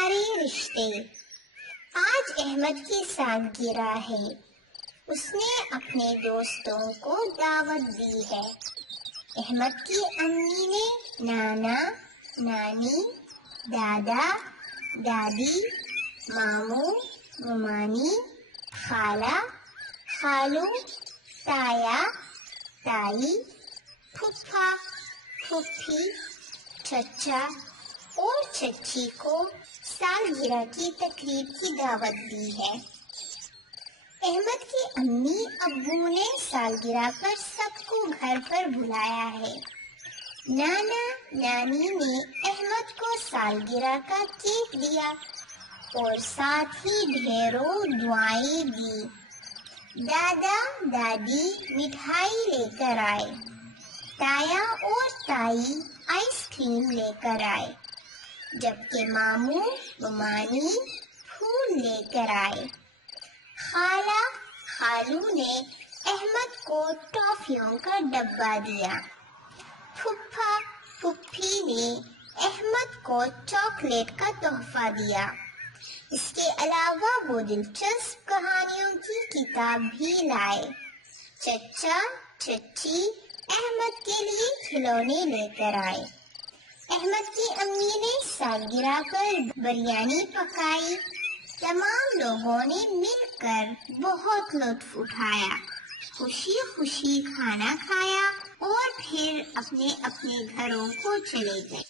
प्यारे रिश्ते। आज अहमद की सालगिरह है। उसने अपने दोस्तों को दावत दी है। अहमद की अम्मी ने नाना, नानी, दादा, दादी, मामू, मामानी, खाला, खालू, ताया, ताई, फूफा, फूफी, चचा और चच्ची को सालगिरह की तकरीब की दावत दी है। अहमद की अम्मी अब्बू ने सालगिरह पर सबको घर पर बुलाया है। नाना नानी ने अहमद को सालगिरह का केक दिया और साथ ही ढेरों दुआएं दी। दादा दादी मिठाई लेकर आए। ताया और ताई आइसक्रीम लेकर आए, जबकि मामू मामानी फूल लेकर आए। खाला खालू ने अहमद को टॉफियों का डब्बा दिया। फुफ्फा फुफ्फी ने अहमद को चॉकलेट का तोहफा दिया। इसके अलावा वो दिलचस्प कहानियों की किताब भी लाए। चचा चच्ची अहमद के लिए खिलौने लेकर आए। अहमद की अम्मी ने सालगिरह पर बिरयानी पकाई। तमाम लोगों ने मिलकर बहुत लुत्फ उठाया, खुशी खुशी खाना खाया और फिर अपने अपने घरों को चले गए।